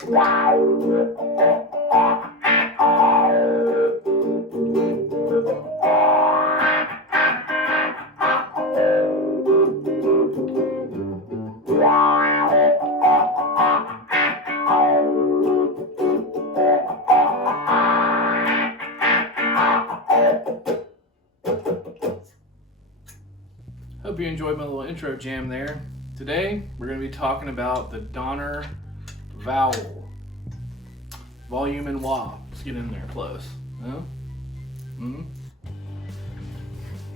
Hope you enjoyed my little intro jam there. Today, we're going to be talking about the Donner Vowel. Volume and wah. Let's get in there close. Huh?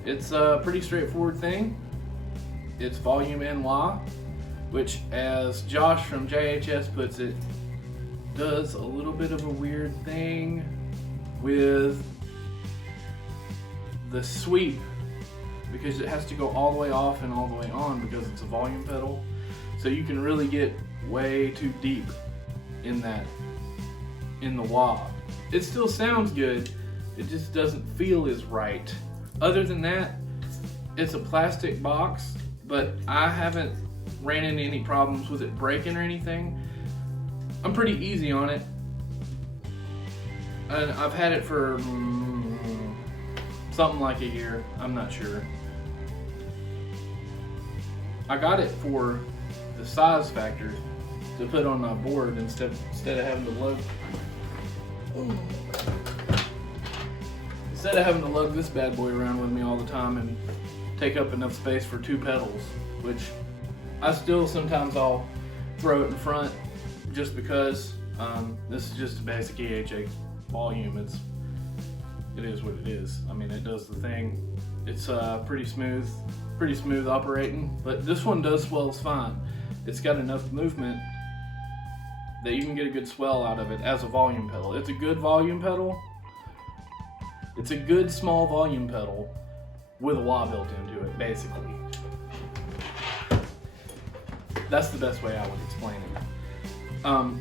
It's a pretty straightforward thing. It's volume and wah, which, as Josh from JHS puts it, does a little bit of a weird thing with the sweep, because it has to go all the way off and all the way on because it's a volume pedal. So you can really get way too deep in the wah. It still sounds good, it just doesn't feel as right. Other than that, it's a plastic box, but I haven't ran into any problems with it breaking or anything. I'm pretty easy on it, and I've had it for something like a year, I'm not sure. I got it for the size factor to put on my board instead of having to lug this bad boy around with me all the time and take up enough space for two pedals, which I still sometimes I'll throw it in front just because this is just a basic EHA volume. It is what it is. I mean, it does the thing. It's pretty smooth operating, but this one does swells fine. It's got enough movement that you can get a good swell out of it as a volume pedal. It's a good volume pedal. It's a good small volume pedal with a wah built into it, basically. That's the best way I would explain it.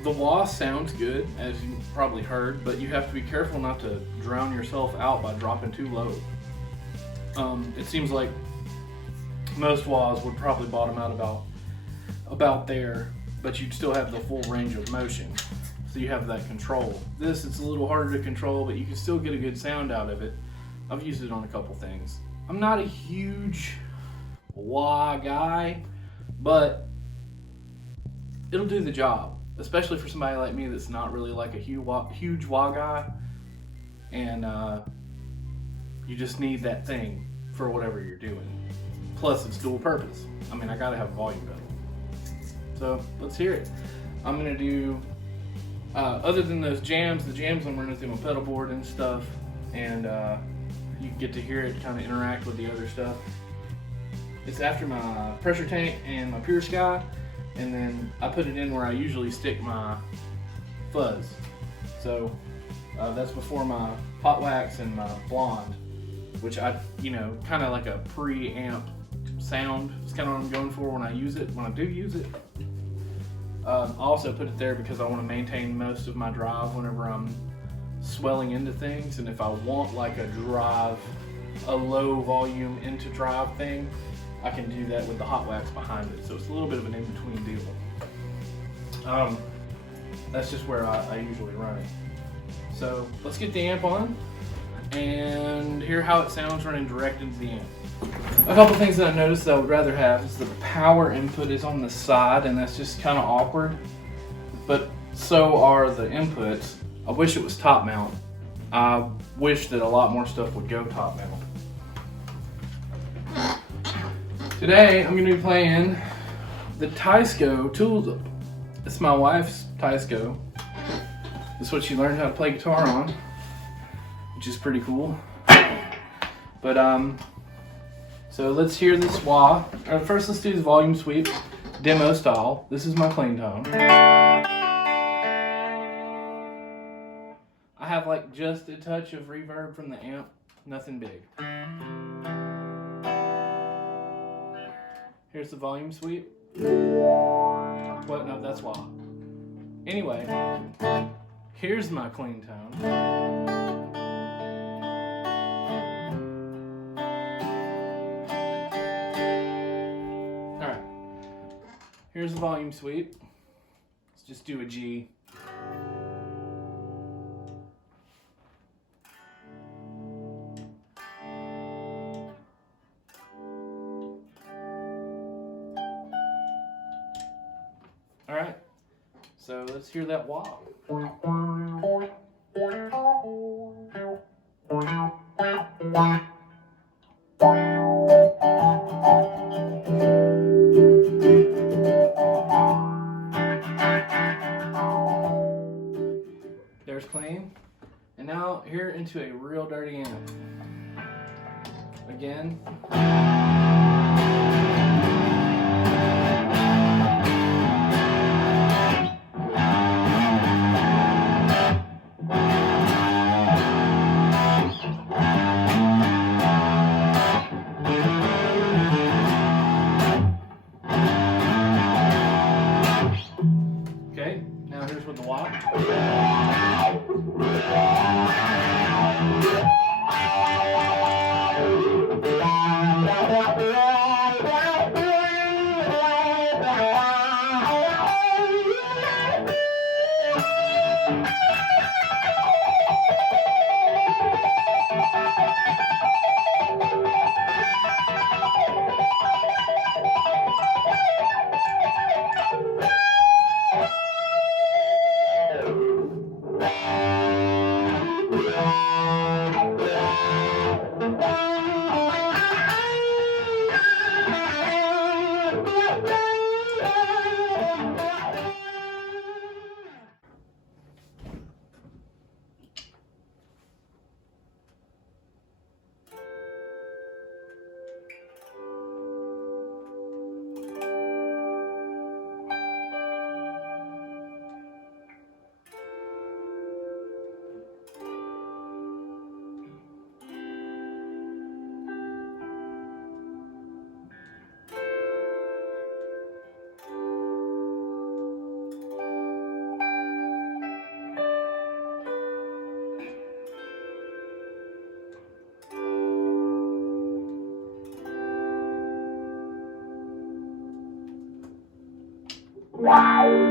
The wah sounds good, as you probably heard, but you have to be careful not to drown yourself out by dropping too low. It seems like most wahs would probably bottom out about there, but you'd still have the full range of motion, so you have that control. This, it's a little harder to control, but you can still get a good sound out of it. I've used it on a couple things. I'm not a huge wah guy, but it'll do the job, especially for somebody like me that's not really like a huge wah guy, and you just need that thing for whatever you're doing. Plus, it's dual purpose. I mean, I gotta have a volume pedal. So let's hear it. I'm gonna do, other than those jams, the jams I'm running through my pedal board and stuff, and you get to hear it kind of interact with the other stuff. It's after my pressure tank and my Pure Sky, and then I put it in where I usually stick my fuzz. So that's before my hot wax and my blonde, which I, kind of like a pre-amp sound. It's kind of what I'm going for when I do use it. I also put it there because I want to maintain most of my drive whenever I'm swelling into things, and if I want like a low volume into drive thing, I can do that with the hot wax behind it. So it's a little bit of an in-between deal. That's just where I usually run it. So let's get the amp on and hear how it sounds running direct into the amp. A couple things that I noticed that I would rather have is the power input is on the side, and that's just kind of awkward, but so are the inputs. I wish it was top mount. I wish that a lot more stuff would go top mount. Today I'm going to be playing the Teisco Tulip. It's my wife's Teisco. This is what she learned how to play guitar on, which is pretty cool. But so let's hear this wah. First, let's do the volume sweep, demo style. This is my clean tone. I have like just a touch of reverb from the amp, nothing big. Here's the volume sweep. What? No, that's wah. Anyway, here's my clean tone. Here's the volume sweep. Let's just do a G. So let's hear that wah. There's clean. And now here into a real dirty end. Again. Okay, now here's with the wah. Wow.